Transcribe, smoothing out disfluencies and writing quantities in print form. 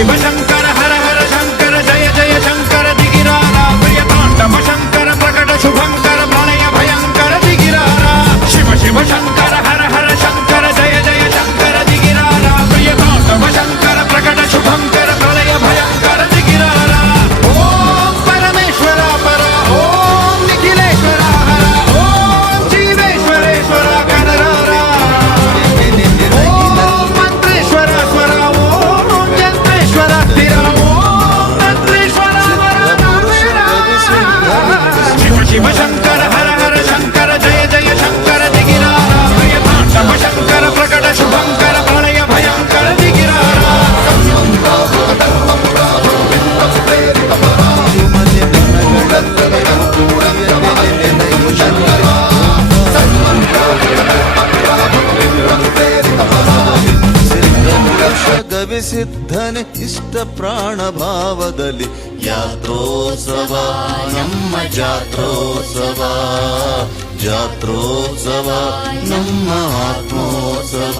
ಶಿವ ಶಂಕರ ಹರ ಹರ ಶಂಕರ ಜಯ ಜಯ ಶಂಕರ ದಿಗಿರಾರ ಪ್ರಿಯ ತಾಂಡವ ಶಂಕರ ಪ್ರಕಟ ಶುಭಂಕರ ಪ್ರಳಯ ಭಯಂಕರ ದಿಗಿರಾರ ಶಿವ ಶಿವ ಶಂಕರ ಹರ ಹರ ಶಂಕರ ಜಯ ಜಯ ಶಂಕರ ದಿಗಿರಾರ ಪ್ರಿಯ ತಾಂಡವ ಶಂಕರ ಪ್ರಕಟ ಶುಭಂಕರ ಪ್ರಳಯ ಭಯಂಕರ ದಿಗಿರಾರ ಓಂ ಪರಮೇಶ್ವರ ಪರ ಓಂ ನಿಖಿಲೇಶ್ವರ ಹರ ಓಂ ಜೀವೇಶ್ವರೇಶ್ವರ ಕನರಾರ ಓಂ ಮಂತ್ರೇಶ್ವರ ಸ್ವರ ಓಂ ಯಂತ್ರೇಶ್ವರ ಸ್ಥಿರ ಓಂ ತಂತ್ರೇಶ್ವರ ಶಿವ ಶಿವ ಶಂಕರ ಹರ ಹರ ಶಂಕರ ಜಯ ಜಯ ಶಂಕರ ದಿಗಿರಾರ ಪ್ರಿಯ ತಾಂಡವ ಶಂಕರ ಪ್ರಕಟ ಶುಭಂಕರ ಪ್ರಳಯ ಭಯಂಕರ ದಿಗಿರಾರ ಗವಿಸಿದ್ಧನೆ ಇಷ್ಟ ಪ್ರಾಣ ಭಾವದಲ್ಲಿ ಯಾತ್ರೋತ್ಸವ ನಮ್ಮ ಜಾತ್ರೋತ್ಸವ ಜಾತ್ರೋತ್ಸವ ನಮ್ಮ ಆತ್ಮೋತ್ಸವ